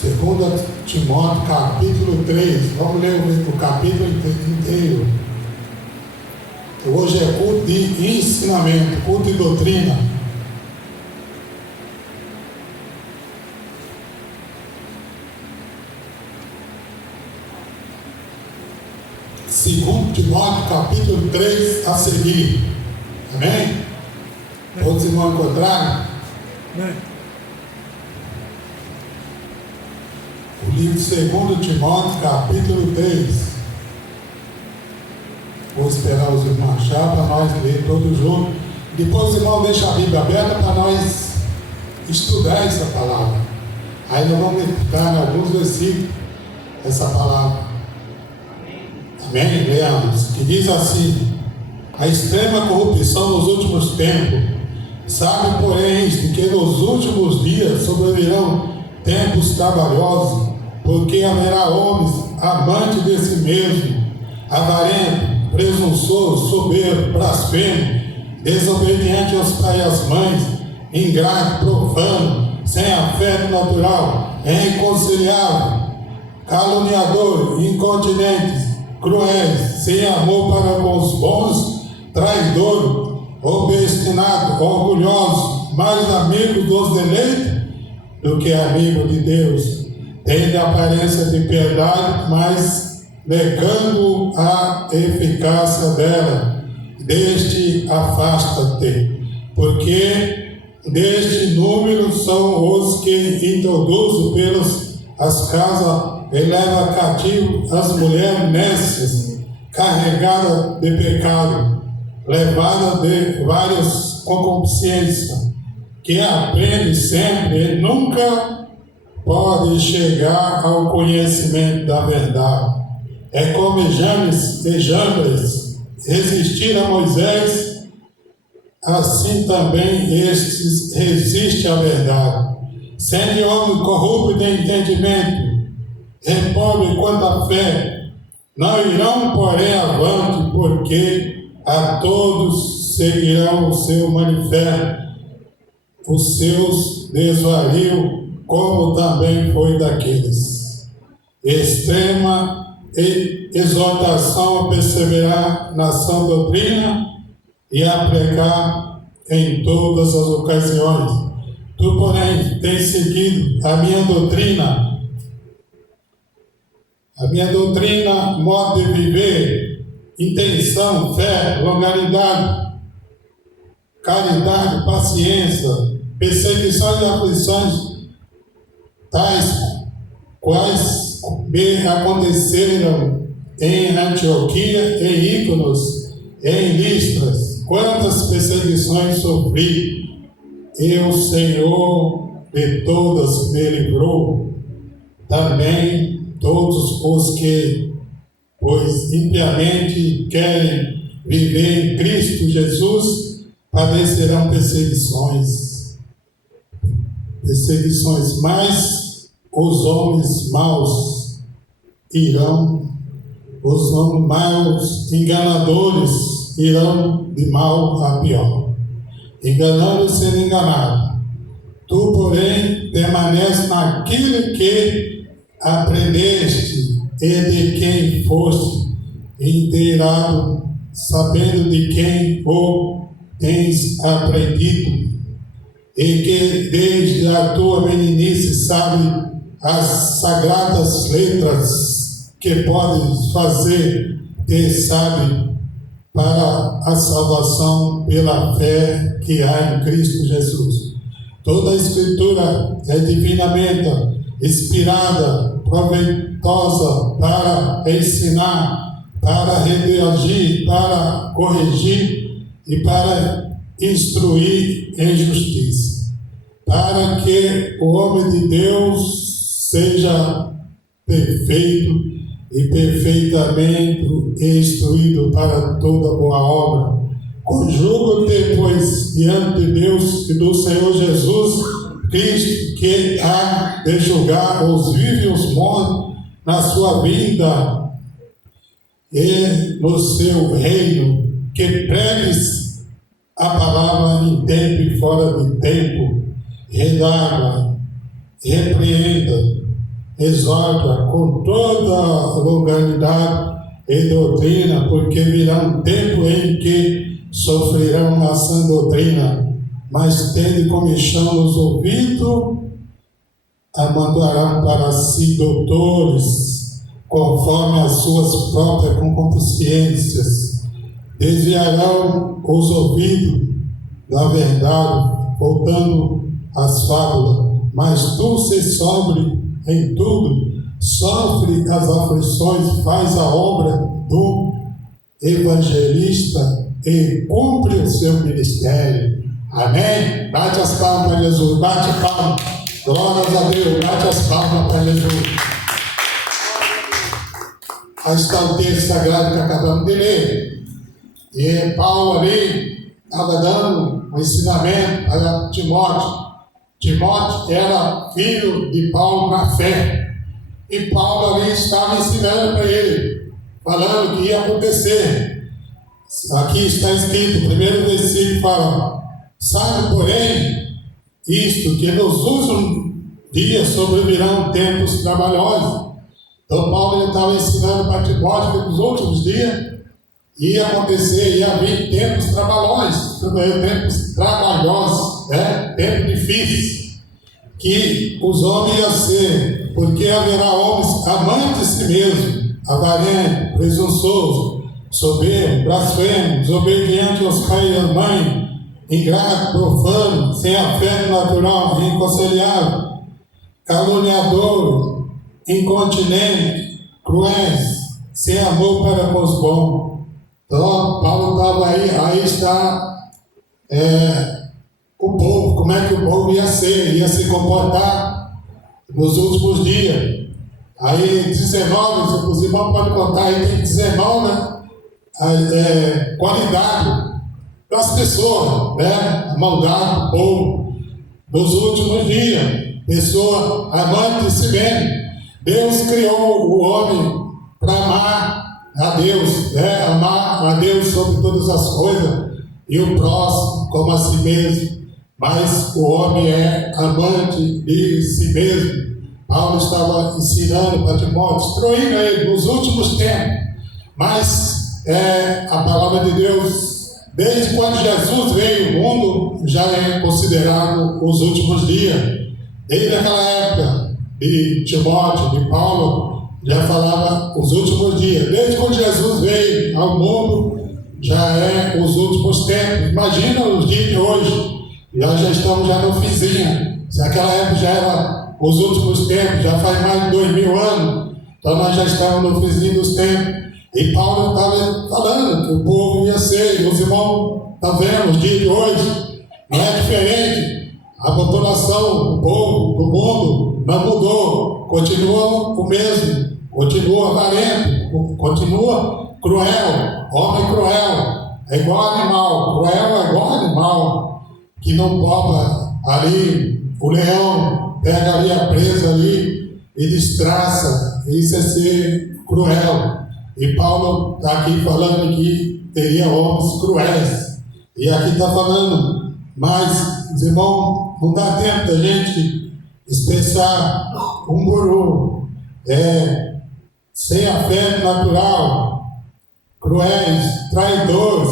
2 Timóteo, capítulo 3. Vamos ler o capítulo inteiro. Hoje é culto de ensinamento, culto de doutrina. Segundo Timóteo, capítulo 3, a seguir. Amém? Todos irmãos encontraram? Amém. O livro de 2 Timóteo, capítulo 3. Vou esperar os irmãos achar para nós ler todos juntos. Depois os irmãos deixam a Bíblia aberta para nós estudar essa palavra. Aí nós vamos meditar em alguns versículos essa palavra. Amém? Leamos. Que diz assim: a extrema corrupção nos últimos tempos. Sabe, porém, isto, que nos últimos dias sobrevirão tempos trabalhosos, porque haverá homens amantes de si mesmo, avarentos, presunçosos, soberbos, blasfemos, desobedientes aos pais e às mães, ingrato, profano, sem afeto natural, irreconciliável, caluniador, incontinentes, cruéis, sem amor para com os bons, traidores, obstinados, orgulhosos, mais amigos dos deleites do que amigos de Deus, tendo aparência de piedade, mas negando a eficácia dela. Deste afasta-te, porque deste número são os que introduzem pelas as casas e leva cativo as mulheres nécias, carregadas de pecado, levadas de várias concupiscências, que aprende sempre e nunca pode chegar ao conhecimento da verdade. É como Janes e Jambres resistiram a Moisés, assim também estes resistem à verdade. Sendo homem corrupto de entendimento, repobre quanto à fé, não irão, porém, avante, porque a todos seguirão o seu manifesto, os seus desvarios, como também foi daqueles. Extrema exortação a perseverar na sã doutrina e a pregar em todas as ocasiões. Tu, porém, tens seguido a minha doutrina, modo de viver, intenção, fé, longanimidade, caridade, paciência, perseguições e aflições, tais quais me aconteceram em Antioquia, em Íconos, em Listras. Quantas perseguições sofri, e o Senhor de todas me livrou. Também todos os que, pois impiamente querem viver em Cristo Jesus, padecerão perseguições, mas os homens maus irão, os homens maus enganadores irão de mal a pior, enganando e sendo enganado. Tu, porém, permanece naquilo que aprendeste e de quem foste inteirado, sabendo de quem o tens aprendido, e que desde a tua meninice sabe as sagradas letras que podem fazer te sábio para a salvação pela fé que há em Cristo Jesus. Toda a Escritura é divinamente inspirada, proveitosa para ensinar, para redarguir, para corrigir e para instruir em justiça, para que o homem de Deus seja perfeito e perfeitamente instruído para toda boa obra. Conjuga-te, pois, diante de Deus e do Senhor Jesus Cristo, que há de julgar os vivos e os mortos na sua vida e no seu reino, que pregues a palavra em tempo e fora de tempo, redarga, repreenda, exorta com toda longanimidade e doutrina, porque virá um tempo em que sofrerão a sã doutrina, mas tende comichão os ouvidos, mandarão para si doutores, conforme as suas próprias concupiscências, desviarão os ouvidos da verdade, voltando às fábulas. Mas tu se sobre em tudo, sofre as aflições, faz a obra do evangelista e cumpre o seu ministério. Amém? Bate as palmas para Jesus, bate palmas, glórias a Deus, bate as palmas para Jesus. Aí está o texto sagrado que acabamos de ler. E Paulo ali estava dando um ensinamento para Timóteo. Timóteo era filho de Paulo na fé. E Paulo ali estava ensinando para ele, falando o que ia acontecer. Aqui está escrito, o primeiro versículo fala: sabe, porém, isto, que nos últimos dias sobrevirão tempos trabalhosos. Então Paulo estava ensinando para Timóteo que nos últimos dias ia acontecer, ia haver tempos trabalhosos, tempos difíceis, que os homens iam ser, porque haverá homens amantes de si mesmo, avarentos, presunçosos, soberbos, blasfemos, desobedientes aos pais e às mães, ingratos, profanos, sem afeto natural, irreconciliáveis, caluniadores, incontinentes, cruéis, sem amor para com os bons. Então, Paulo estava aí está o povo, como é que o povo ia se comportar nos últimos dias. Aí 19, os irmãos podem contar, aí tem 19, qualidade das pessoas, né? A maldade do povo nos últimos dias, pessoa amante de si mesmo. Deus criou o homem para amar a Deus, né? Amar a Deus sobre todas as coisas e o próximo como a si mesmo. Mas o homem é amante de si mesmo. Paulo estava ensinando para Timóteo, instruindo ele nos últimos tempos. Mas a palavra de Deus, desde quando Jesus veio, o mundo já é considerado os últimos dias. Desde aquela época de Timóteo, de Paulo, já falava os últimos dias. Desde quando Jesus veio ao mundo, já é os últimos tempos. Imagina os dias de hoje. Nós já estamos no finzinho. Se aquela época já era os últimos tempos, já faz mais de 2000 anos, então nós já estamos no finzinho dos tempos. E Paulo estava falando que o povo ia ser, os irmãos estão vendo os dias de hoje, não é diferente. A população, o povo, do mundo não mudou, continua o mesmo, continua avarento, continua cruel, homem cruel, é igual animal, cruel é igual animal, que não poupa ali, o leão pega ali a presa ali e destraça, isso é ser cruel. E Paulo está aqui falando que teria homens cruéis, e aqui está falando, mas, os irmãos, não dá tempo da gente expressar um guru, sem afeto natural, cruéis, traidores.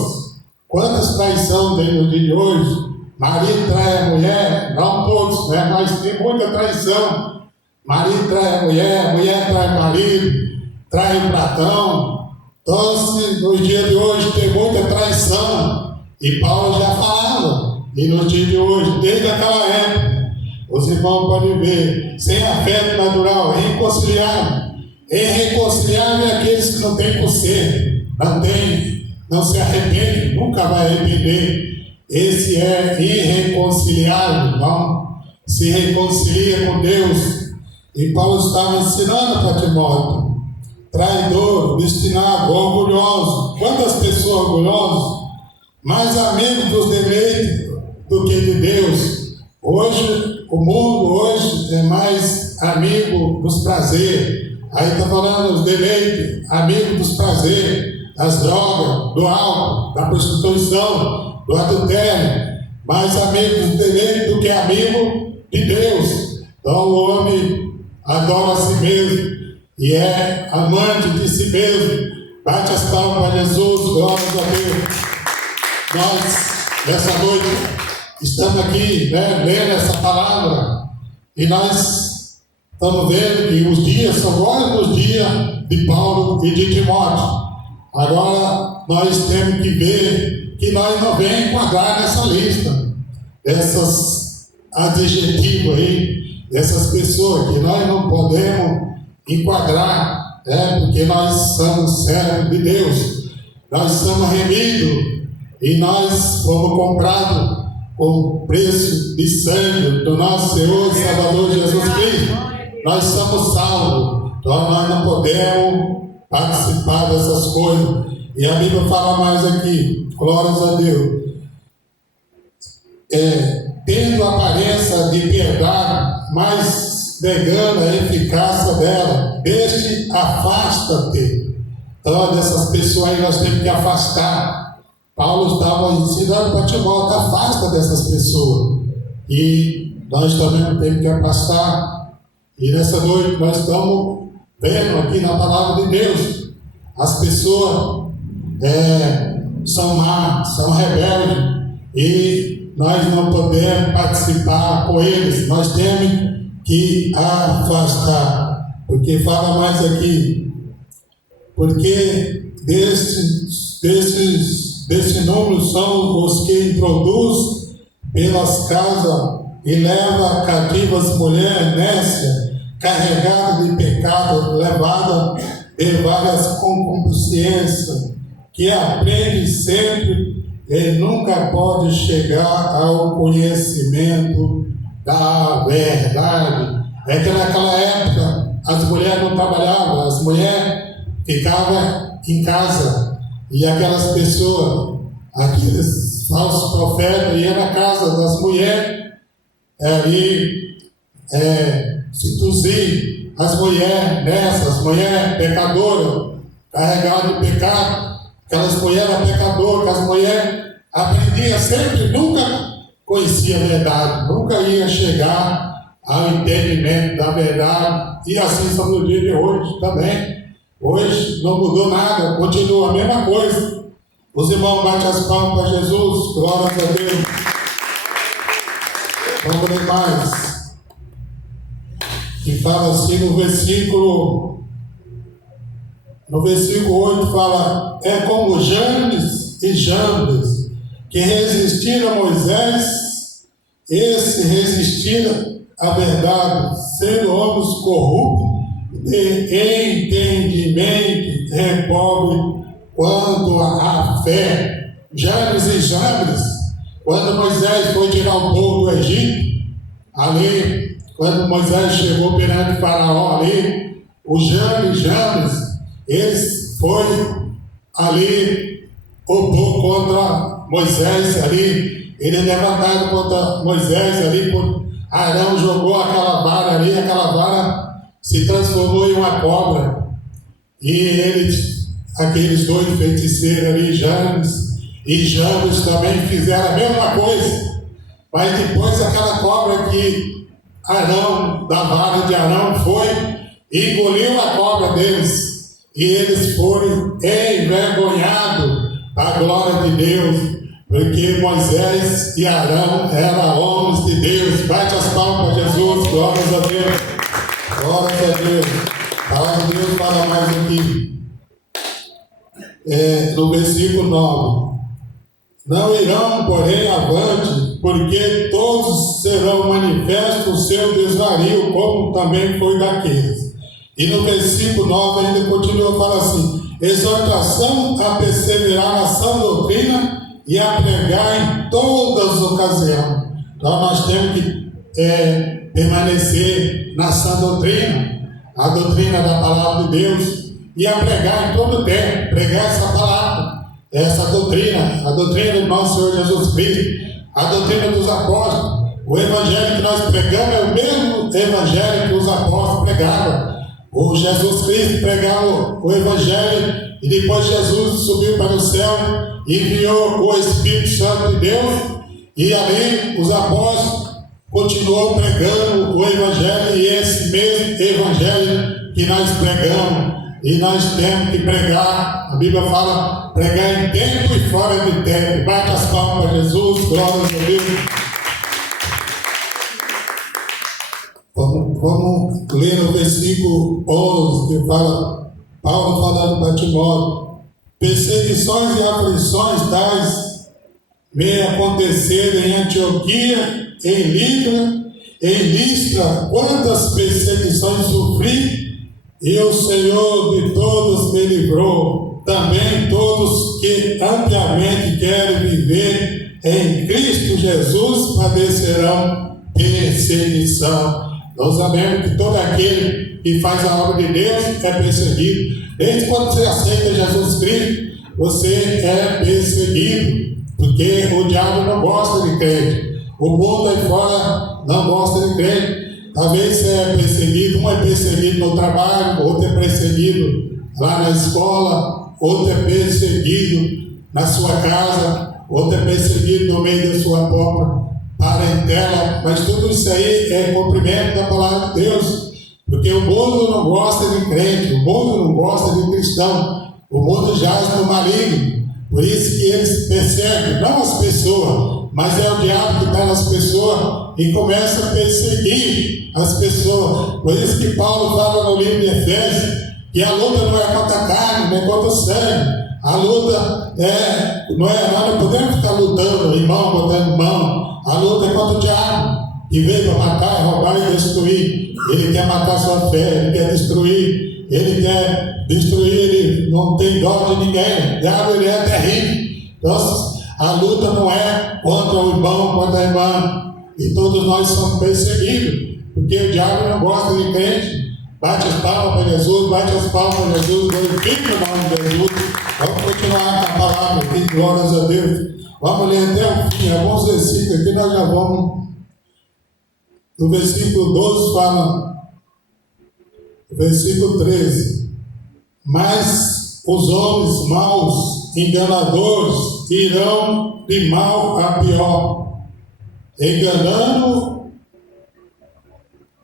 Quantas traições tem no dia de hoje? Marido trai a mulher, não todos, né? Mas tem muita traição. Marido trai a mulher trai o marido, trai o patrão. Então, nos dias de hoje tem muita traição. E Paulo já falava. E nos dias de hoje, desde aquela época, os irmãos podem ver, sem afeto natural, irreconciliável. Irreconciliável é aqueles que não têm conserto, não se arrepende, nunca vai arrepender. Esse é irreconciliável, não se reconcilia com Deus. E Paulo estava ensinando para Timóteo: traidor, destinado, orgulhoso. Quantas pessoas orgulhosas, mais amigos dos deleites do que de Deus. Hoje, o mundo hoje é mais amigo dos prazeres. Aí está falando os deleites, amigo dos prazeres, das drogas, do álcool, da prostituição, do adultério, mais amigo dos deleites do que amigo de Deus. Então o homem adora a si mesmo e é amante de si mesmo. Bate as palmas para Jesus, glórias a Deus. Nós, nessa noite, estamos aqui, lendo essa palavra, e nós estamos vendo que os dias são agora os dias de Paulo e de Timóteo. Agora nós temos que ver que nós não vamos enquadrar nessa lista, essas adjetivos aí, dessas pessoas que nós não podemos enquadrar, porque nós somos servos de Deus, nós somos remidos e nós fomos comprados com preço de sangue do nosso Senhor e Salvador Jesus Cristo. Nós somos salvos, então nós não podemos participar dessas coisas. E a Bíblia fala mais aqui, glórias a Deus, tendo aparência de piedade, mas negando a eficácia dela, deste afasta-te. Então dessas pessoas aí nós temos que afastar. Paulo estava ensinando para Timóteo, afasta dessas pessoas. E nós também temos que afastar. E nessa noite nós estamos vendo aqui na palavra de Deus, as pessoas são más, são rebeldes, e nós não podemos participar com eles, nós temos que afastar, porque fala mais aqui, porque desse número são os que introduz pelas casas e leva cativas mulheres nécias, carregadas de pecado, levada de várias concupiscências, que aprende sempre e nunca pode chegar ao conhecimento da verdade. É que naquela época as mulheres não trabalhavam, as mulheres ficavam em casa, e aquelas pessoas, aqueles falsos profetas, iam na casa das mulheres ali seduzir as mulheres nessas, mulheres pecadoras, carregadas de pecado. Aquelas mulheres pecadoras, as mulheres aprendiam sempre, nunca conheciam a verdade, nunca ia chegar ao entendimento da verdade. E assim estamos no dia de hoje também. Hoje não mudou nada, continua a mesma coisa. Os irmãos batem as palmas para Jesus, glórias a Deus. Vamos ler mais. E fala assim no versículo 8, fala: é como Janes e Jambres, que resistiram a Moisés, esse resistiram à verdade, sendo homens corruptos, de entendimento, pobre quanto à fé. Janes e Jambres, quando Moisés foi tirar o povo do Egito, ali, quando Moisés chegou perante Faraó ali, os Janes e Jambres, eles foram ali, opor contra Moisés ali, eles levantaram contra Moisés ali, Arão jogou aquela vara ali, aquela vara se transformou em uma cobra, e aqueles dois feiticeiros ali, Janes e Jambres, também fizeram a mesma coisa, mas depois aquela cobra que Arão, da vara de Arão, foi e engoliu a cobra deles, e eles foram envergonhados à glória de Deus, porque Moisés e Arão eram homens de Deus. Bate as palmas para Jesus, glórias a Deus. Glórias a Deus. A palavra de Deus fala mais aqui. No versículo 9. Não irão, porém, avante, porque todos serão manifestos o seu desvario, como também foi daqueles. E no versículo 9 ainda continua, fala assim: exortação a perseverar na sã doutrina e a pregar em todas as ocasiões. Então nós temos que permanecer na sã doutrina, a doutrina da palavra de Deus, e a pregar em todo o tempo, pregar essa palavra, essa doutrina, a doutrina do nosso Senhor Jesus Cristo, a doutrina dos apóstolos. O evangelho que nós pregamos é o mesmo evangelho que os apóstolos pregavam. O Jesus Cristo pregava o evangelho, e depois Jesus subiu para o céu e enviou o Espírito Santo de Deus, e ali os apóstolos continuou pregando o Evangelho, e esse mesmo Evangelho que nós pregamos, e nós temos que pregar. A Bíblia fala, pregar em tempo e fora de tempo. Bate as palmas para Jesus, glória a Deus. Vamos ler o versículo 11, que fala, Paulo falando para Timóteo: perseguições e aflições tais me aconteceram em Antioquia, em Listra, quantas perseguições sofri, e o Senhor de todos me livrou. Também todos que amplamente querem viver em Cristo Jesus padecerão perseguição. Nós sabemos que todo aquele que faz a obra de Deus é perseguido. Desde quando você aceita Jesus Cristo, você é perseguido, porque o diabo não gosta de crente. O mundo aí fora não gosta de crente. Talvez você é perseguido, um é perseguido no trabalho, outro é perseguido lá na escola, outro é perseguido na sua casa, outro é perseguido no meio da sua própria parentela. Mas tudo isso aí é cumprimento da palavra de Deus, porque o mundo não gosta de crente, o mundo não gosta de cristão, o mundo jaz no maligno. Por isso que eles perseguem, não as pessoas, mas é o diabo que está nas pessoas e começa a perseguir as pessoas. Por isso que Paulo fala no livro de Efésios que a luta não é contra a carne, nem contra o sangue. A luta nós não podemos ficar lutando, irmão botando mão. A luta é contra o diabo, que veio para matar, roubar e destruir. Ele quer matar sua fé, ele quer destruir, ele não tem dó de ninguém. O diabo, ele é terrível. Então, a luta não é contra o irmão, contra a irmã. E todos nós somos perseguidos, porque o diabo não gosta de crente. Bate as palmas para Jesus, bate as palmas para Jesus, glorifica o nome de Jesus. Vamos continuar com a palavra aqui, glórias a Deus. Vamos ler até o fim, alguns versículos aqui, nós já vamos. No versículo 12 fala, versículo 13: mas os homens maus, enganadores, irão de mal a pior,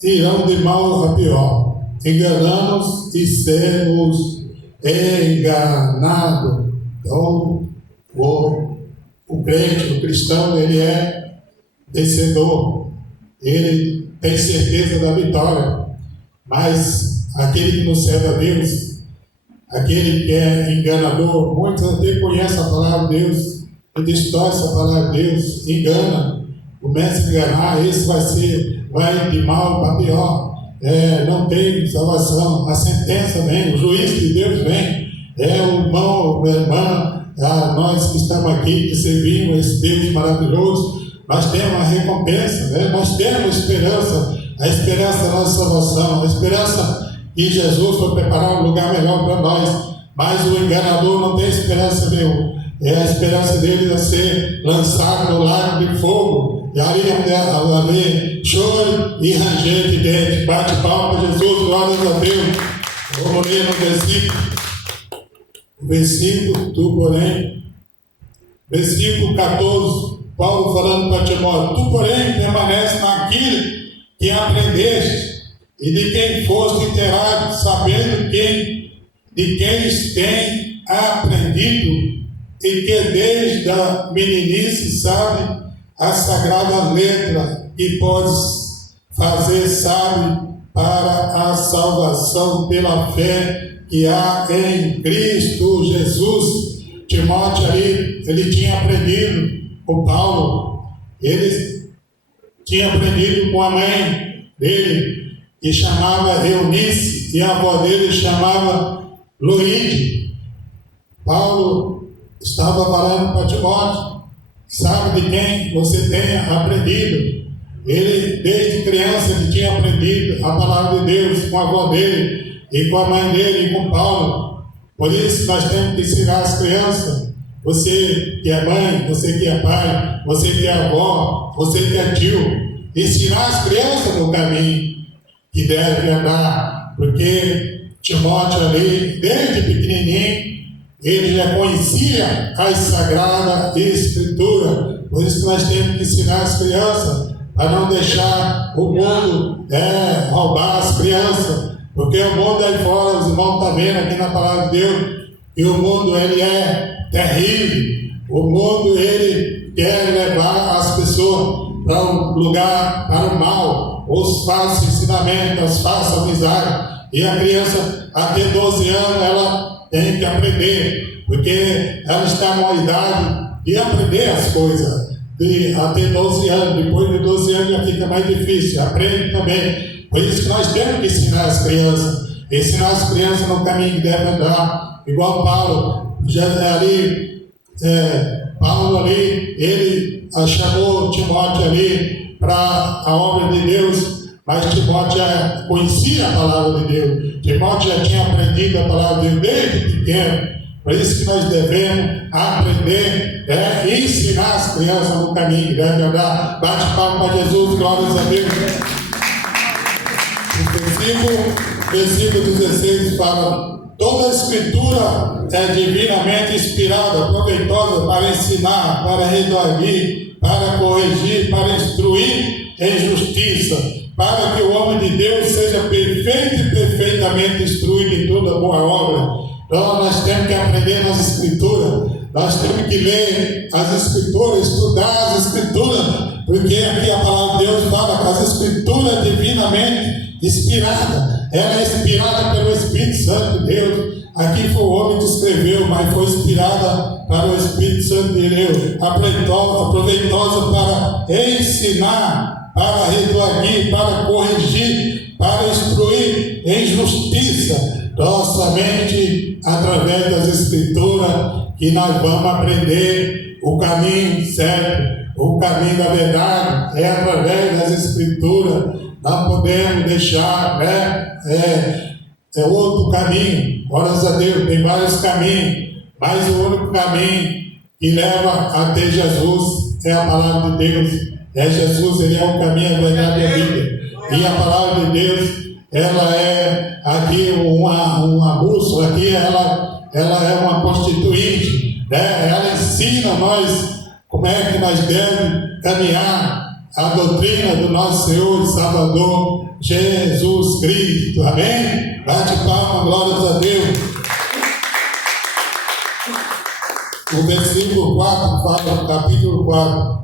irão de mal a pior, enganamos e sermos enganados. Então, o crente, o cristão, ele é vencedor, ele tem certeza da vitória. Mas aquele que não serve a Deus, aquele que é enganador, muitos até conhecem a palavra de Deus e distorcem a palavra de Deus, engana, começa a enganar, esse vai de mal para pior. Não tem salvação, a sentença vem, o juízo de Deus vem. O irmão, a irmã, nós que estamos aqui, que servimos esse Deus maravilhoso, nós temos uma recompensa, né? Nós temos esperança, a esperança da nossa salvação, a esperança que Jesus foi preparar um lugar melhor para nós. Mas o enganador não tem esperança nenhuma. A esperança dele é ser lançado no lago de fogo, e ali haver choro e ranger de dente. Bate palma para Jesus, glórias a Deus. Vamos ler no versículo 14, Paulo falando para Timóteo: tu, porém, permanece naquilo que aprendeste e de quem foste inteirado, sabendo de quem tem aprendido, e que desde a meninice sabe a sagrada letra, e podes fazer sábio para a salvação pela fé que há em Cristo Jesus. Timóteo ali, ele tinha aprendido com Paulo, ele tinha aprendido com a mãe dele, que chamava Eunice, e a avó dele chamava Loide. Paulo estava falando para Timóteo: sabe de quem você tem aprendido? Ele, desde criança, ele tinha aprendido a palavra de Deus com a avó dele, e com a mãe dele, e com Paulo. Por isso nós temos que ensinar as crianças. Você que é mãe, você que é pai, você que é avó, você que é tio, ensinar as crianças no caminho que deve andar, porque Timóteo ali, desde pequenininho, ele já conhecia as sagradas escrituras. Por isso que nós temos que ensinar as crianças para não deixar o mundo roubar as crianças, porque o mundo aí fora, os irmãos estão vendo aqui na palavra de Deus, e o mundo ele é terrível, o mundo ele quer levar as pessoas para um lugar, para o mal, os falsos ensinamentos, as falsas amizades, e a criança até 12 anos ela tem que aprender, porque ela está numa idade de aprender as coisas, até 12 anos, depois de 12 anos já fica mais difícil, aprende também. Por isso que nós temos que ensinar as crianças no caminho que deve andar, igual Paulo, Paulo ali, ele chamou Timóteo ali para a obra de Deus, mas Timóteo já conhecia a palavra de Deus, Timóteo já tinha aprendido a palavra de Deus desde pequeno. Por isso que nós devemos aprender e ensinar as crianças no caminho que deve andar. Bate palma para Jesus, glórias a Deus. O versículo 16 fala: toda a escritura é divinamente inspirada, proveitosa para ensinar, para redarguir, para corrigir, para instruir em justiça, para que o homem de Deus seja perfeito e perfeitamente instruído em toda boa obra. Então nós temos que aprender nas escrituras, nós temos que ler as escrituras, estudar as escrituras, porque aqui a palavra de Deus fala que as escrituras é divinamente inspirada, ela é inspirada pelo Espírito Santo de Deus. Aqui foi o homem que escreveu, mas foi inspirada para o Espírito Santo de Deus, proveitosa para ensinar, para redarguir, para corrigir, para instruir em justiça. Então, somente através das Escrituras que nós vamos aprender o caminho certo, o caminho da verdade, é através das Escrituras. Não podemos deixar outro caminho. Glórias a Deus, tem vários caminhos, mas o único caminho que leva até Jesus é a palavra de Deus. Jesus, ele é o caminho, a verdade e a vida. E a palavra de Deus, ela é aqui uma bússola, aqui ela é uma constituinte, né? Ela ensina nós como é que nós devemos caminhar a doutrina do nosso Senhor e Salvador Jesus Cristo, amém? Bate palma, glórias a Deus. O versículo 4 fala, capítulo 4: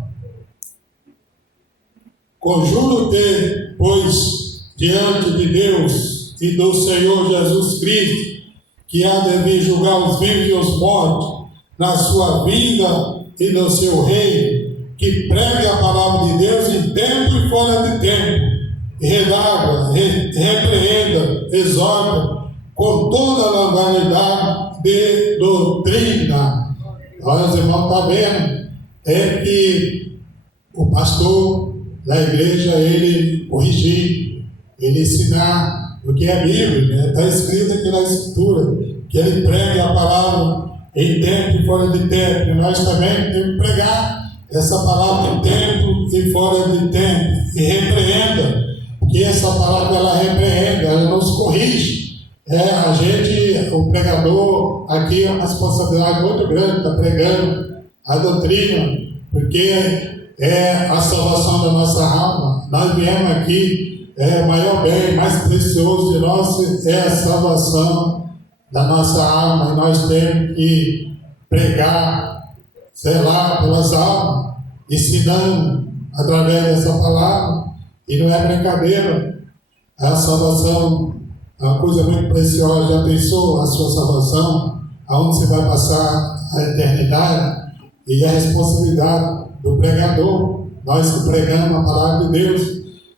conjuro-te, pois, diante de Deus e do Senhor Jesus Cristo, que há de vir julgar os vivos e os mortos, na sua vida e no seu reino, que pregue a palavra de Deus em tempo e fora de tempo, redarga, repreenda, exorta, com toda a longanimidade de doutrina. Olha, os irmãos estão vendo, é que o pastor da igreja, ele corrigir, ele ensinar, porque é Bíblia, né? Está escrito aqui na Escritura, que ele pregue a palavra em tempo e fora de tempo. E nós também temos que pregar essa palavra em tempo e fora de tempo, e repreenda, porque essa palavra ela repreenda, ela nos corrige. A gente, o pregador, aqui é uma responsabilidade muito grande, está pregando a doutrina, porque é a salvação da nossa alma. Nós viemos aqui, o maior bem, mais precioso de nós é a salvação da nossa alma, e nós temos que pregar, zelar pelas almas, ensinando através dessa palavra, e não é brincadeira. A salvação é uma coisa muito preciosa. Já pensou a sua salvação, aonde você vai passar a eternidade? E a responsabilidade do pregador, nós que pregamos a palavra de Deus,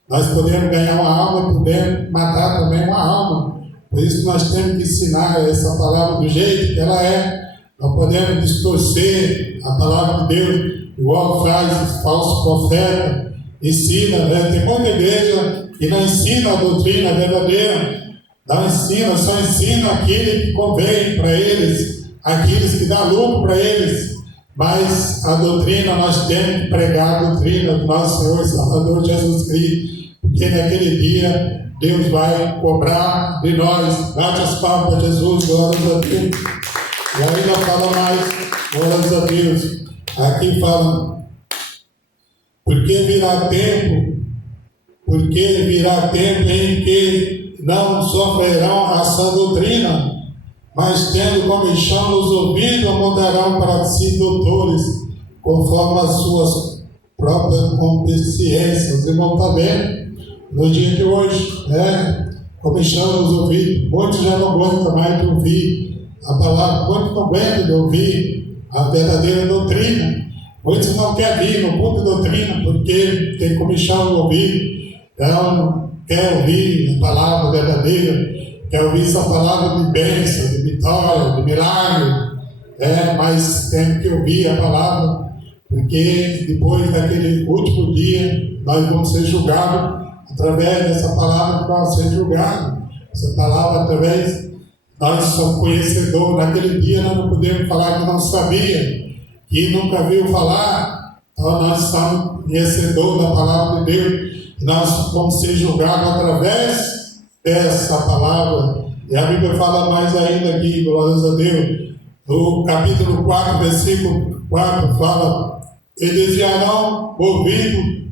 nós podemos ganhar uma alma e podemos matar também uma alma. Por isso nós temos que ensinar essa palavra do jeito que ela é. Não podemos distorcer a palavra de Deus, igual faz os falsos profetas, ensina, né? Tem muita igreja que não ensina a doutrina verdadeira, não ensina, só ensina aquilo que convém para eles, aquilo que dá lucro para eles. Mas a doutrina, nós temos que pregar a doutrina do nosso Senhor e Salvador Jesus Cristo, porque naquele dia Deus vai cobrar de nós. Bate as palmas para Jesus, glórias a Deus. E ainda fala mais, glórias a Deus. Aqui fala: porque virá tempo em que não sofrerão a sã doutrina, mas tendo comichão nos ouvidos, mudarão para si doutores, conforme as suas próprias consciências. E não está vendo? No dia de hoje, comichão nos ouvidos, muitos já não aguentam mais de ouvir a palavra, muitos não aguentam de ouvir a verdadeira doutrina, muitos não querem vir no culto de doutrina, porque tem comichão no ouvido, então quer ouvir a palavra verdadeira, quer ouvir essa palavra de bênção, de vitória, de milagre, mas tem que ouvir a palavra, porque depois daquele último dia nós vamos ser julgados através dessa palavra que vamos ser julgados. Essa palavra, através, nós somos conhecedores. Naquele dia nós não podemos falar que não sabia, que nunca viu falar. Então nós somos conhecedores da palavra de Deus e nós vamos ser julgados através dessa palavra. E a Bíblia fala mais ainda aqui, glórias a Deus, no capítulo 4, versículo 4, fala: e desviarão o ouvido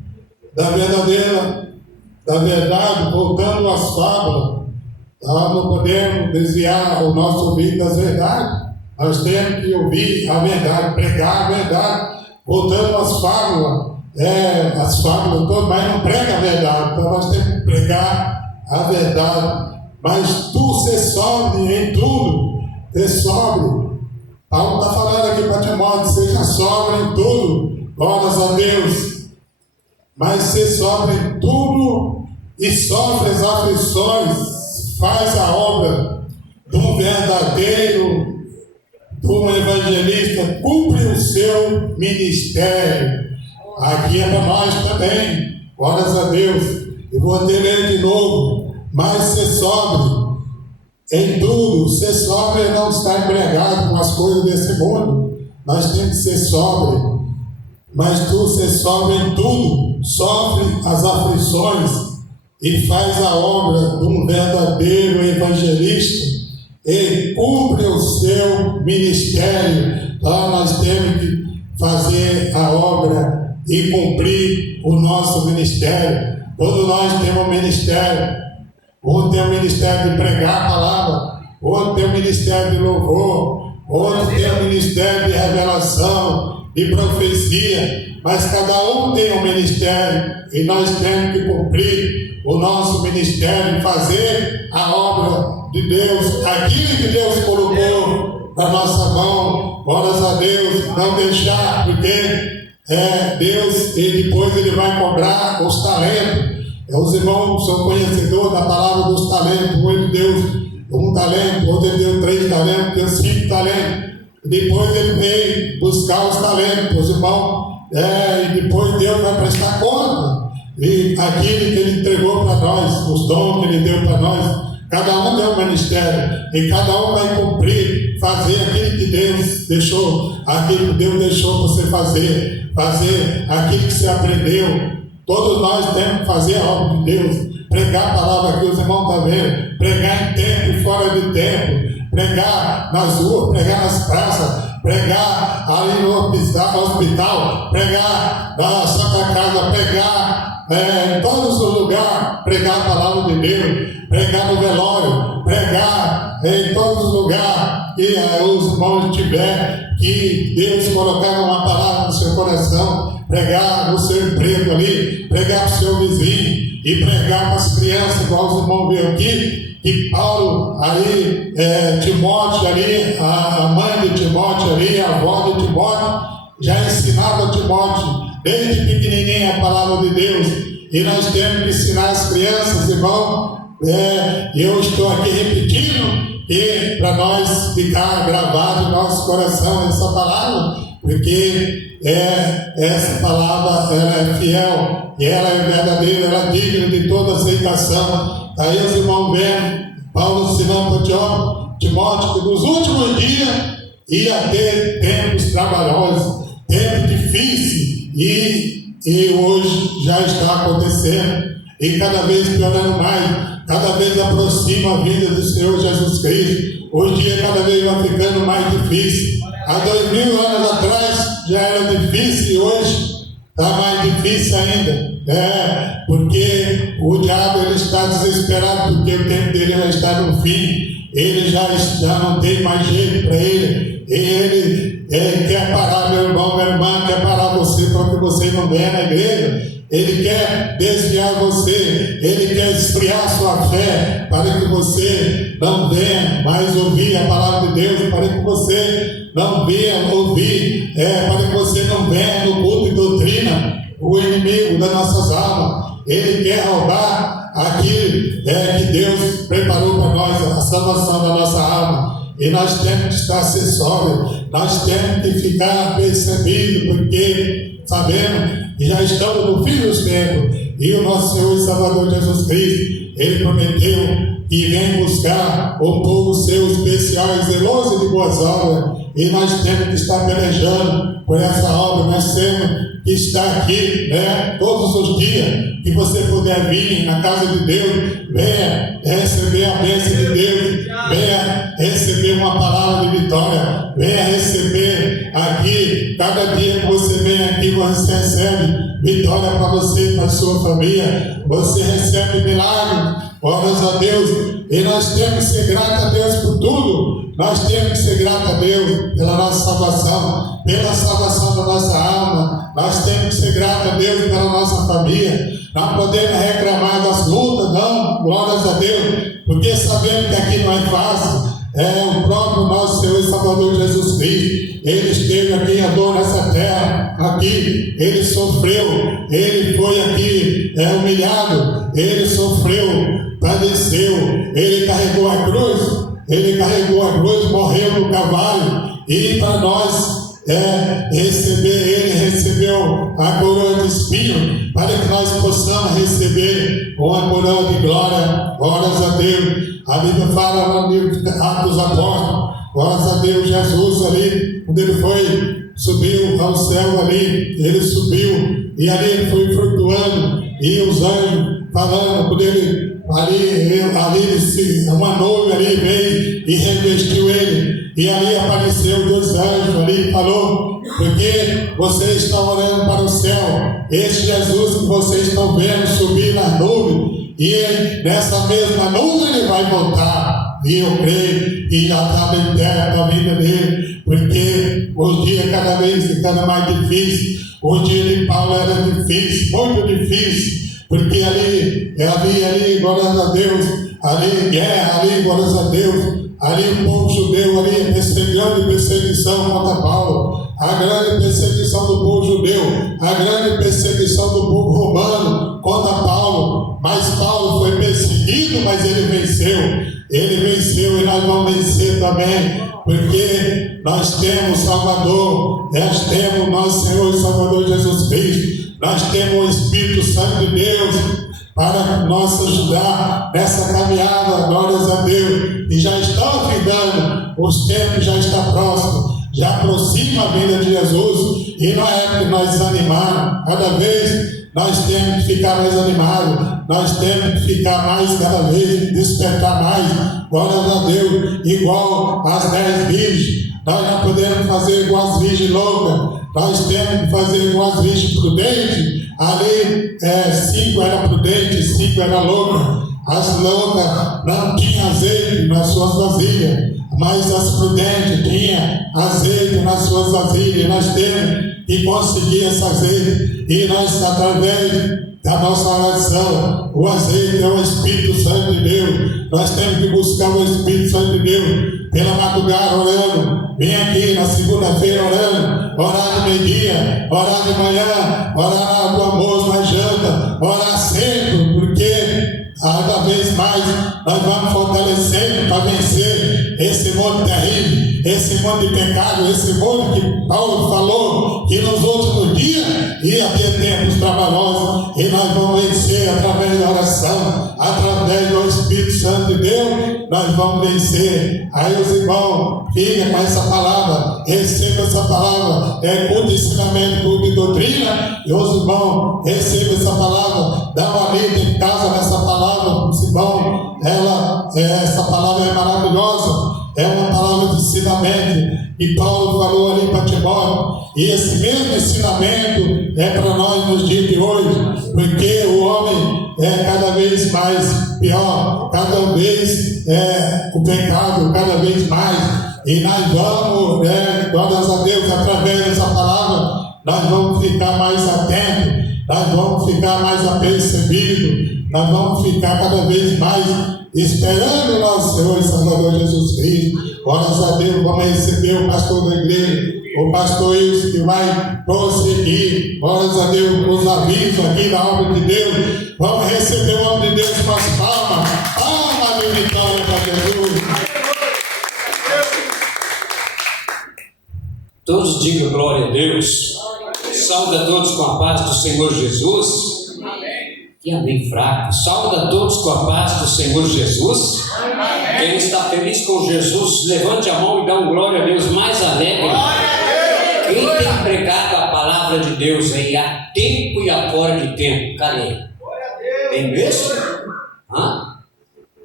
da verdade, voltando às fábulas. Nós não podemos desviar o nosso ouvido das verdades, nós temos que ouvir a verdade, pregar a verdade, voltando às fábulas, as fábulas todas, mas não prega a verdade, então nós temos que pregar a verdade. Mas tu ser sóbrio em tudo, ser sóbrio. Paulo está falando aqui para Timóteo: seja sóbrio em tudo, glórias a Deus. Mas ser sóbrio em tudo e sofre as aflições, faz a obra de um verdadeiro, de um evangelista, cumpre o seu ministério. Aqui é para nós também, glórias a Deus. Eu vou até ler de novo: mas ser sóbrio em tudo. Ser sóbrio não está empregado com as coisas desse mundo. Nós temos que ser sóbrio. Mas tu ser sóbrio em tudo, sofre as aflições e faz a obra de um verdadeiro evangelista e cumpre o seu ministério. Então nós temos que fazer a obra e cumprir o nosso ministério. Todos nós temos um ministério. Um tem o ministério de pregar a palavra, outro tem o ministério de louvor, outro tem o ministério de revelação, de profecia, mas cada um tem um ministério e nós temos que cumprir o nosso ministério, fazer a obra de Deus, aquilo que Deus colocou na nossa mão, glórias a Deus, não deixar, porque Deus, e depois Ele vai cobrar os talentos. Os irmãos são conhecedores da palavra dos talentos. Um Ele deu 1 talento, outro Ele deu 3 talentos, deu 5 talentos. Depois Ele veio buscar os talentos, os irmãos, e depois Deus vai prestar conta. E aquilo que Ele entregou para nós, os dons que Ele deu para nós, cada um tem um ministério, e cada um vai cumprir, fazer aquilo que Deus deixou, aquilo que Deus deixou você fazer aquilo que você aprendeu. Todos nós temos que fazer a obra de Deus, pregar a palavra que os irmãos estão vendo, pregar em tempo e fora de tempo, pregar nas ruas, pregar nas praças, pregar ali no hospital, pregar na Santa Casa, pregar em todos os lugares, pregar a palavra de Deus, pregar no velório, pregar em todos os lugares que os irmãos tiverem, que Deus colocar uma palavra no seu coração, pregar no seu emprego ali, pregar para o seu vizinho e pregar para as crianças, igual os irmãos viram aqui, que Paulo ali, Timóteo ali, a mãe de Timóteo ali, a avó de Timóteo, já ensinava Timóteo desde pequenininho a palavra de Deus, e nós temos que ensinar as crianças, irmão. Eu estou aqui repetindo, e para nós ficar gravado no nosso coração essa palavra, porque essa palavra ela é fiel, e ela é verdadeira, ela é digna de toda aceitação. Aí os irmãos vendo Paulo ensinando para Timóteo que nos últimos dias ia ter tempos trabalhosos, tempos difíceis, e hoje já está acontecendo, e cada vez piorando mais, cada vez aproxima a vida do Senhor Jesus Cristo. Hoje em dia cada vez vai ficando mais difícil. Há 2000 anos atrás já era difícil, e hoje está mais difícil ainda. Porque o diabo ele está desesperado, porque o tempo dele já está no fim. Ele já não tem mais jeito para ele. Ele quer parar, meu irmão, minha irmã, quer parar você para que você não venha na igreja. Ele quer desviar você, ele quer esfriar sua fé, para que você não venha mais ouvir a palavra de Deus, para que você não venha ouvir, para que você não venha no culto de doutrina. O inimigo das nossas almas, ele quer roubar aquilo que Deus preparou para nós, a salvação da nossa alma. E nós temos que estar acessórios, nós temos que ficar percebidos, porque sabemos que já estamos no fim dos tempos. E o nosso Senhor e Salvador Jesus Cristo, ele prometeu que vem buscar um povo seu especial e zeloso de boas obras. E nós temos que estar pelejando por essa obra, nós temos que estar aqui, todos os dias que você puder vir na casa de Deus, venha receber a bênção de Deus, venha receber uma palavra de vitória, venha receber aqui, cada dia que você vem aqui, você recebe vitória para você, para a sua família, você recebe milagre, glórias a Deus. E nós temos que ser gratos a Deus por tudo. Nós temos que ser gratos a Deus pela nossa salvação, pela salvação da nossa alma. Nós temos que ser gratos a Deus pela nossa família. Não podemos reclamar das lutas, não, glórias a Deus, porque sabemos que aqui não é fácil. O próprio nosso Senhor e Salvador Jesus Cristo, ele esteve aqui, andou nessa terra, aqui, ele sofreu, ele foi aqui humilhado, ele sofreu, padeceu, ele carregou a cruz, morreu no cavalo, e para nós ele recebeu a coroa de espinho, para que nós possamos receber uma coroa de glória, glórias a Deus. A Bíblia fala no livro de Atos dos Apóstolos, glórias a Deus, Jesus ali, quando ele subiu ao céu ali, ele subiu, e ali ele foi flutuando, e os anjos falando, quando ele uma nuvem ali veio e revestiu ele, e ali apareceu dois anjos ali e falou, porque vocês estão olhando para o céu, esse Jesus que vocês estão vendo subir na nuvem, e ele, nessa mesma nuvem ele vai voltar, e eu creio que já está bem perto a vida dele, porque os dias cada vez ficando mais difícil. O dia de Paulo era difícil, muito difícil, porque ali, glórias a Deus, ali guerra, ali, glórias a Deus, ali o povo judeu, ali grande perseguição contra Paulo, a grande perseguição do povo judeu, a grande perseguição do povo romano contra Paulo, mas Paulo foi perseguido, mas ele venceu e nós vamos vencer também, porque nós temos Salvador, nós temos nosso Senhor e Salvador Jesus Cristo, nós temos o Espírito Santo de Deus para nos ajudar nessa caminhada, glórias a Deus, e já está findando, os tempos já estão próximos, já aproxima a vinda de Jesus, e não é que nós desanimar, cada vez nós temos que ficar mais animados, nós temos que ficar mais cada vez, despertar mais, glórias a Deus, igual às 10 virgens. Nós não podemos fazer igual as virgens loucas, nós temos que fazer igual as virgens prudentes. Ali 5 eram prudentes, 5 eram loucas. As loucas não tinham azeite nas suas vasilhas, mas as prudentes tinham azeite nas suas vasilhas. Nós temos que conseguir esse azeite, e nós, através da nossa oração, o azeite é o Espírito Santo de Deus. Nós temos que buscar o Espírito Santo de Deus pela madrugada orando, vem aqui na segunda-feira orando, orar de meio-dia, orar de manhã, orar no almoço, na janta, orar sempre, porque cada vez mais nós vamos fortalecendo para vencer esse mundo terrível, esse mundo de pecado, esse mundo que Paulo falou que nos últimos dias ia ter tempos trabalhosos, e nós vamos vencer através da oração, através do Espírito Santo de Deus, nós vamos vencer. Aí os irmãos, fiquem com essa palavra, recebam essa palavra, culto de ensinamento, culto de doutrina, e os irmãos recebam essa palavra, dá uma lida em casa nessa palavra, os irmãos, essa palavra é maravilhosa, é uma palavra de ensinamento, E Paulo falou ali para Timóteo, e esse mesmo ensinamento é para nós nos dias de hoje, porque o homem é cada vez mais pior, cada vez o pecado cada vez mais, e nós vamos, glórias a Deus, através dessa palavra, nós vamos ficar mais atentos, nós vamos ficar mais apercebidos, nós vamos ficar cada vez mais esperando o nosso Senhor e Salvador Jesus Cristo. Glórias a Deus, vamos receber o pastor da igreja, o pastor Wilson, que vai prosseguir, glórias a Deus, os avisos aqui da obra de Deus. Vamos receber o homem de Deus com as palmas, palmas de vitória para Jesus. Todos digam glória a Deus. Saúde a todos com a paz do Senhor Jesus. Que amém fraco. Saúde a todos com a paz do Senhor Jesus. Quem está feliz com Jesus, levante a mão e dá um glória a Deus mais alegre. Quem tem pregado a palavra de Deus aí a tempo e a fora de tempo? Cadê? Tem mesmo?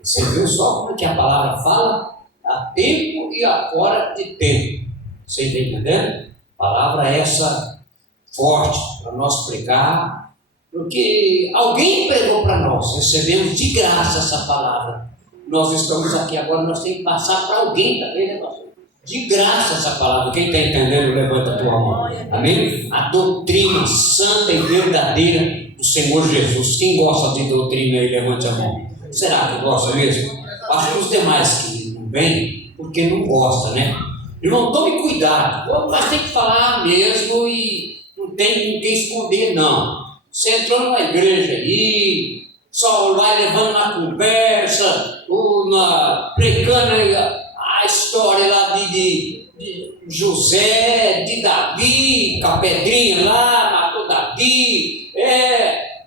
Você viu só como é que a palavra fala? A tempo e a fora de tempo. Você está entendendo? Palavra essa forte para nós pregar. Porque alguém pregou para nós, recebemos de graça essa palavra. Nós estamos aqui agora, nós temos que passar para alguém também, né, pastor? De graça essa palavra. Quem está entendendo, levanta a tua mão. Amém? A doutrina santa e verdadeira do Senhor Jesus. Quem gosta de doutrina aí, levante a mão. Será que gosta mesmo? Acho que os demais que não vêm, porque não gosta, né? Irmão, tome cuidado. Mas tem que falar mesmo e não tem que esconder, não. Você entrou numa igreja aí, só vai levando na conversa, pregando a história lá de José, de Davi, com a pedrinha lá, matou Davi,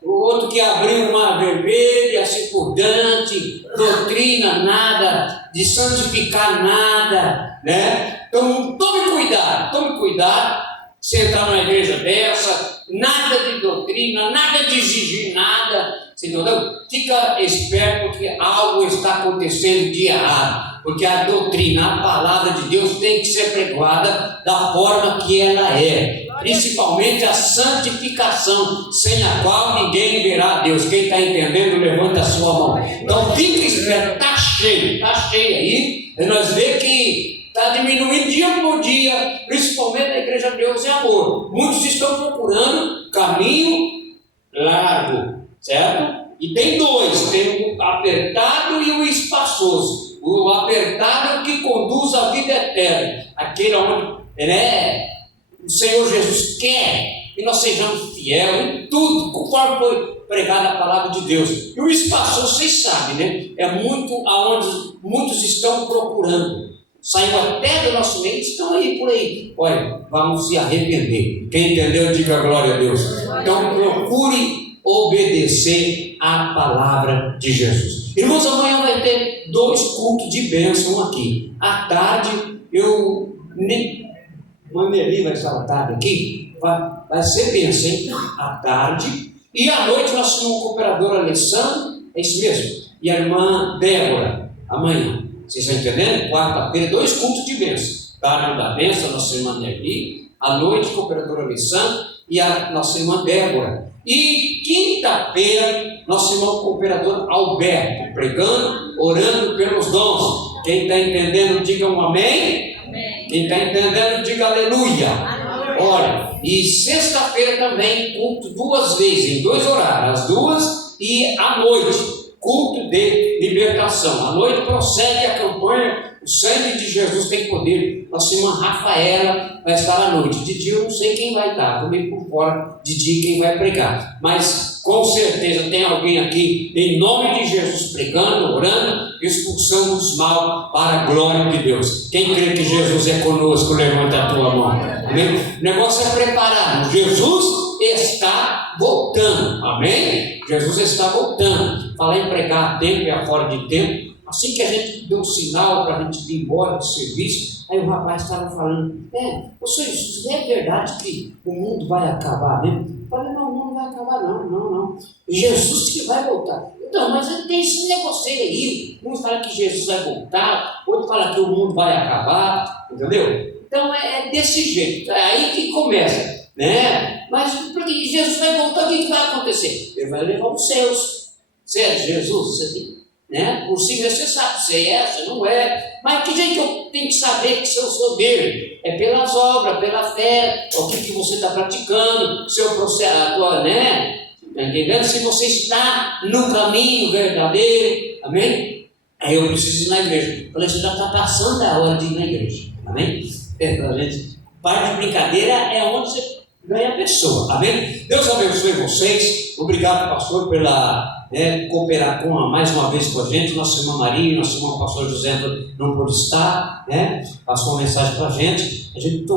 o outro que abriu o mar vermelho, assim por diante, doutrina nada, de santificar nada, né? Então tome cuidado, você entrar numa igreja dessa, nada de doutrina, nada de exigir nada, você entendeu? Fica esperto porque algo está acontecendo de errado, porque a doutrina, a palavra de Deus tem que ser pregada da forma que ela é, principalmente a santificação, sem a qual ninguém verá a Deus. Quem está entendendo, levanta a sua mão. Então fica esperto, está cheio aí, e nós vemos que está diminuindo dia por dia, principalmente na igreja de Deus e Amor. Muitos estão procurando caminho largo, certo? E tem dois, tem o apertado e o espaçoso. O apertado é o que conduz à vida eterna, aquele onde o Senhor Jesus quer que nós sejamos fiéis em tudo, conforme foi pregada a palavra de Deus. E o espaçoso, vocês sabem, né? É muito aonde muitos estão procurando. Saiu até do nosso meio, estão aí por aí. Olha, vamos se arrepender. Quem entendeu, diga glória a Deus. Então procure obedecer à palavra de Jesus. Irmãos, amanhã vai ter 2 cultos de bênção aqui. À tarde, Maneli vai estar à tarde aqui. Vai ser bênção, hein? À tarde. E à noite nós temos o cooperador Alessandro, é isso mesmo. E a irmã Débora, amanhã. Vocês estão entendendo? Quarta-feira, 2 cultos de bênção. Tarde da bênção, nossa irmã Nelly. À noite, cooperadora Alessandra e a nossa irmã Débora. E quinta-feira, nosso irmão cooperador Alberto, pregando, orando pelos dons. Quem está entendendo, diga um amém. Amém. Quem está entendendo, diga aleluia. Aleluia. Olha, e sexta-feira também, culto 2 vezes, em 2 horários, às 2 e à noite. Culto de libertação. À noite prossegue a campanha. O sangue de Jesus tem poder. Nossa irmã Rafaela vai estar à noite. De dia eu não sei quem vai estar, também por fora de dia quem vai pregar. Mas com certeza tem alguém aqui, em nome de Jesus, pregando, orando, expulsando os mal para a glória de Deus. Quem crê que Jesus é conosco, levanta a tua mão. Amém? O negócio é preparado. Jesus está voltando. Amém? Jesus está voltando. Falar em pregar a tempo e a fora de tempo. Assim que a gente deu um sinal para a gente ir embora do serviço, aí o rapaz estava falando, Jesus, é verdade que o mundo vai acabar mesmo? Eu falei, não, o mundo vai acabar não. Jesus que vai voltar. Então, mas tem esse negócio aí. Um fala que Jesus vai voltar, outro fala que o mundo vai acabar, entendeu? Então é desse jeito, é aí que começa, né? Mas porque Jesus vai voltar, o que vai acontecer? Ele vai levar os seus. Você é Jesus, você tem, né? Por si mesmo você sabe se é, se não é. Mas que jeito eu tenho que saber que eu sou dele? É pelas obras, pela fé, o que você está praticando, seu processo, né? Está entendendo? Se você está no caminho verdadeiro, amém? Aí eu preciso ir na igreja. Falei, você já está passando a hora de ir na igreja, amém? Gente, parte de brincadeira é onde você ganha a pessoa, amém? Deus abençoe vocês. Obrigado, pastor, pela cooperar mais uma vez com a gente. Nossa irmã Maria, nosso irmão pastor José não pôde estar, né? Passou uma mensagem para a gente. A gente está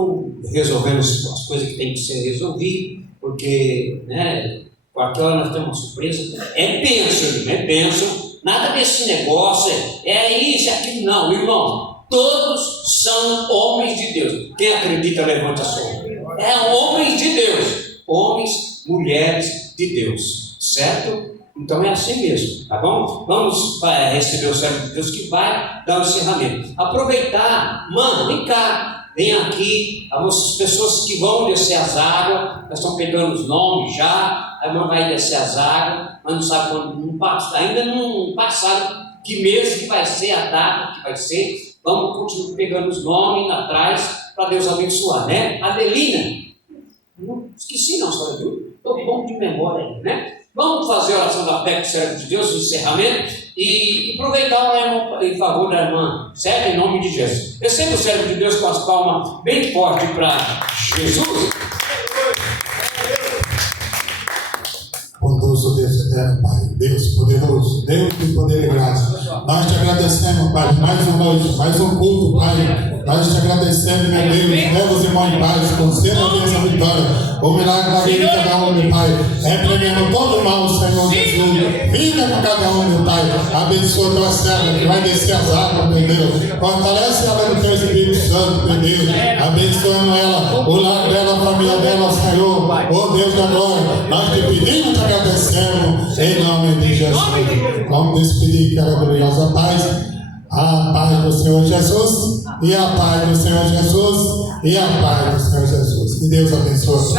resolvendo as coisas que tem que ser resolvidas, porque, né? Qualquer hora nós temos uma surpresa. É bênção, é bênção. Nada desse negócio, é isso, é aquilo, não, irmão. Todos são homens de Deus. Quem acredita, levanta a sua mão. É homens de Deus. Homens, mulheres de Deus. Certo? Então é assim mesmo, tá bom? Vamos receber o servo de Deus que vai dar o encerramento. Aproveitar, mano, vem cá, vem aqui. As pessoas que vão descer as águas, nós estamos pegando os nomes já. A irmã vai descer as águas, mas não sabe quando, ainda não passaram que mês que vai ser, a data que vai ser. Vamos continuar pegando os nomes indo atrás para Deus abençoar, né? Adelina, não esqueci não, senhora, viu? Estou bom de memória aí, né? Vamos fazer a oração da fé com o servo de Deus, o encerramento, e aproveitar em favor da irmã, certo? Em nome de Jesus. Receba o servo de Deus com as palmas bem fortes para Jesus. Bondoso Deus eterno, Pai, Deus poderoso, Deus de poder e graça, nós te agradecemos, Pai, mais uma noite, mais um culto, Pai, nós te agradecemos, meu Deus, leva os irmãos em paz, conceda a Deus a vitória, o milagre da vida de cada um, meu Pai, repreendendo todo mal, Senhor Jesus, fica com cada um, meu Pai, abençoa tua serva que vai descer as águas, meu Deus, fortalece ela no teu Espírito Santo, meu Deus, abençoando ela, o lar dela, a família dela, Senhor, oh Deus da glória, nós te pedimos, te agradecemos, em nome de Jesus. Vamos despedir, que era gloriosa paz, a paz do Senhor Jesus, e a paz do Senhor Jesus, e a paz do Senhor Jesus. Que Deus abençoe.